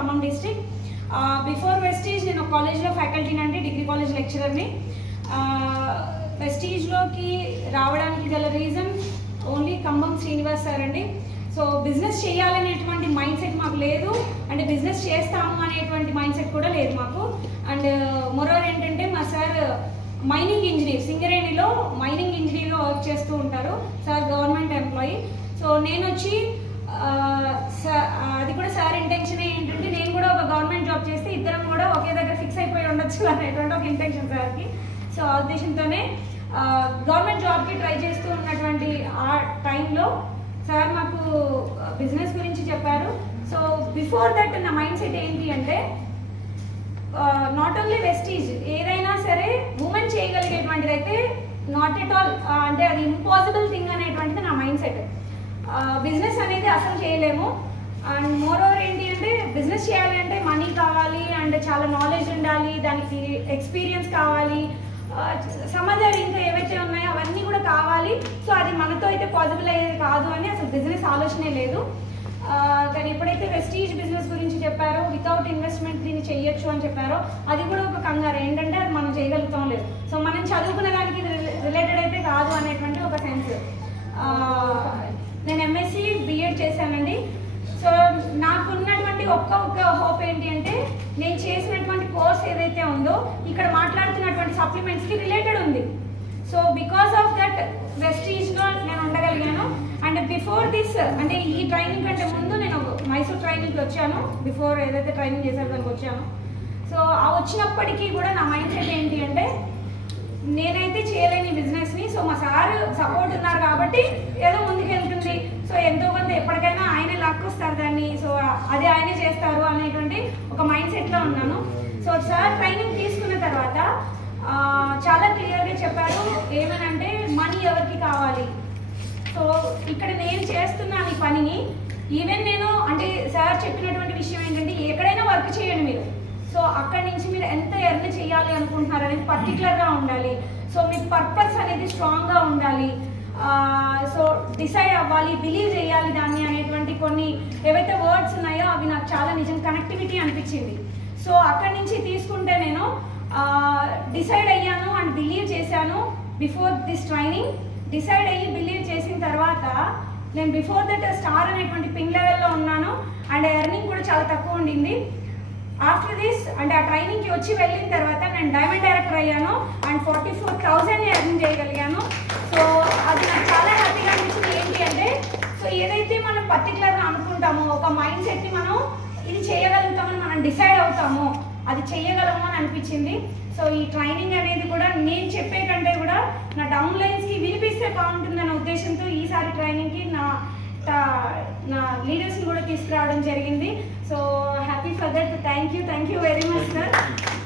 Khammam district. Before Vestige నేను కాలేజ్లో ఫ్యాకల్టీని అంటే డిగ్రీ కాలేజ్ లెక్చరర్ని. వెస్టీజ్లోకి రావడానికి గల reason only Khammam Srinivas sir అండి. సో బిజినెస్ చేయాలనేటువంటి మైండ్ సెట్ మాకు లేదు, అంటే బిజినెస్ చేస్తాము అనేటువంటి మైండ్ సెట్ కూడా లేదు మాకు. అండ్ మోరోవర్ ఏంటంటే మా సార్ మైనింగ్ ఇంజనీర్, సింగరేణిలో మైనింగ్ ఇంజనీర్గా వర్క్ చేస్తూ ఉంటారు. Sir government employee. సో నేను వచ్చి అది కూడా సార్ ఇంటెన్షన్ ఏంటంటే నేను కూడా ఒక గవర్నమెంట్ జాబ్ చేస్తే ఇద్దరం కూడా ఒకే దగ్గర ఫిక్స్ అయిపోయి ఉండొచ్చు అనేటువంటి ఒక ఇంటెన్షన్ సార్కి. సో ఆ ఉద్దేశంతోనే గవర్నమెంట్ జాబ్కి ట్రై చేస్తూ ఉన్నటువంటి ఆ టైంలో సార్ మాకు బిజినెస్ గురించి చెప్పారు. సో బిఫోర్ దట్ నా మైండ్ సెట్ ఏంటి అంటే నాట్ ఓన్లీ వెస్టీజ్, ఏదైనా సరే ఉమెన్ చేయగలిగేటువంటిది అయితే నాట్ ఎట్ ఆల్, అంటే అది ఇంపాసిబుల్ థింగ్ అనేటువంటిది నా మైండ్ సెట్. బిజినెస్ అనేది అసలు చేయలేము. అండ్ మోర్ ఓవర్ ఏంటి అంటే బిజినెస్ చేయాలి అంటే మనీ కావాలి, అండ్ చాలా నాలెడ్జ్ ఉండాలి, దానికి ఎక్స్పీరియన్స్ కావాలి, సమాజాలు ఇంకా ఏవైతే ఉన్నాయో అవన్నీ కూడా కావాలి. సో అది మనతో అయితే పాసిబుల్ అయ్యేది కాదు అని అసలు బిజినెస్ ఆలోచనే లేదు. కానీ ఎప్పుడైతే వెస్టీజ్ బిజినెస్ గురించి చెప్పారో, వితౌట్ ఇన్వెస్ట్మెంట్ దీన్ని చెయ్యొచ్చు అని చెప్పారో, అది కూడా ఒక కంగారు ఏంటంటే అది మనం చేయగలుగుతాం లేదు. సో మనం చదువుకునే దానికి రిలేటెడ్ అయితే కాదు అనేటువంటి ఒక సెన్స్. నేను ఎంఎస్సి బిఎడ్ చేశానండి. సో నాకున్నటువంటి ఒక్క హోప్ ఏంటి అంటే నేను చేసినటువంటి కోర్స్ ఏదైతే ఉందో ఇక్కడ మాట్లాడుతున్నటువంటి సప్లిమెంట్స్కి రిలేటెడ్ ఉంది. సో బికాస్ ఆఫ్ దట్ వెస్టీజ్లో నేను ఉండగలిగాను. అండ్ బిఫోర్ దిస్, అంటే ఈ ట్రైనింగ్ కంటే ముందు నేను మైసూర్ ట్రైనింగ్కి వచ్చాను. బిఫోర్ ఏదైతే ట్రైనింగ్ చేశారో దానికి వచ్చాను. సో ఆ వచ్చినప్పటికీ కూడా నా మైండ్ సెట్ ఏంటి అంటే నేనైతే చేయలేని బిజినెస్ని, సో మా సార్ సపోర్ట్ ఉన్నారు కాబట్టి ఏదో ముందుకు వెళ్తుంది. సో ఎంతో కొంత ఎప్పటికైనా ఆయనే లాక్కొస్తారు దాన్ని, సో అది ఆయనే చేస్తారు అనేటువంటి ఒక మైండ్ సెట్లో ఉన్నాను. సో సార్ ట్రైనింగ్ తీసుకున్న తర్వాత చాలా క్లియర్గా చెప్పారు ఏమనంటే మనీ ఎవరికి కావాలి. సో ఇక్కడ నేను చేస్తున్నాను ఈ పనిని, ఈవెన్ నేను అంటే సార్ చెప్పినటువంటి విషయం ఏంటంటే ఎక్కడైనా వర్క్ చేయండి మీరు, సో అక్కడి నుంచి మీరు ఎంత ఎర్న్ చేయాలి అనుకుంటున్నారు అనేది పర్టికులర్గా ఉండాలి. సో మీ పర్పస్ అనేది స్ట్రాంగ్గా ఉండాలి. సో డిసైడ్ అవ్వాలి, బిలీవ్ చేయాలి దాన్ని అనేటువంటి కొన్ని ఏవైతే వర్డ్స్ ఉన్నాయో అవి నాకు చాలా నిజం కనెక్టివిటీ అనిపించింది. సో అక్కడి నుంచి తీసుకుంటే నేను డిసైడ్ అయ్యాను అండ్ బిలీవ్ చేశాను. బిఫోర్ దిస్ ట్రైనింగ్ డిసైడ్ అయ్యి బిలీవ్ చేసిన తర్వాత నేను బిఫోర్ దట్ స్టార్ అనేటువంటి పింగ్ లెవెల్లో ఉన్నాను. అండ్ ఎర్నింగ్ కూడా చాలా తక్కువ ఉండింది. ఆఫ్టర్ దిస్ అంటే ఆ ట్రైనింగ్కి వచ్చి వెళ్ళిన తర్వాత నేను డైమండ్ డైరెక్టర్ అయ్యాను అండ్ 44,000 ఎర్న్ చేయగలిగాను. సో అది నాకు చాలా హ్యాపీగా అనిపించింది. ఏంటి అంటే సో ఏదైతే మనం పర్టికులర్గా అనుకుంటామో ఒక మైండ్ సెట్ని మనం ఇది చేయగలుగుతామని మనం డిసైడ్ అవుతామో అది చేయగలము అని అనిపించింది. సో ఈ ట్రైనింగ్ అనేది కూడా నేను చెప్పే కంటే కూడా నా డౌన్ లైన్స్కి వినిపిస్తే బాగుంటుందన్న ఉద్దేశంతో ఈసారి ట్రైనింగ్కి నా లీడర్స్ని కూడా తీసుకురావడం జరిగింది. So happy for that. Thank you very much sir.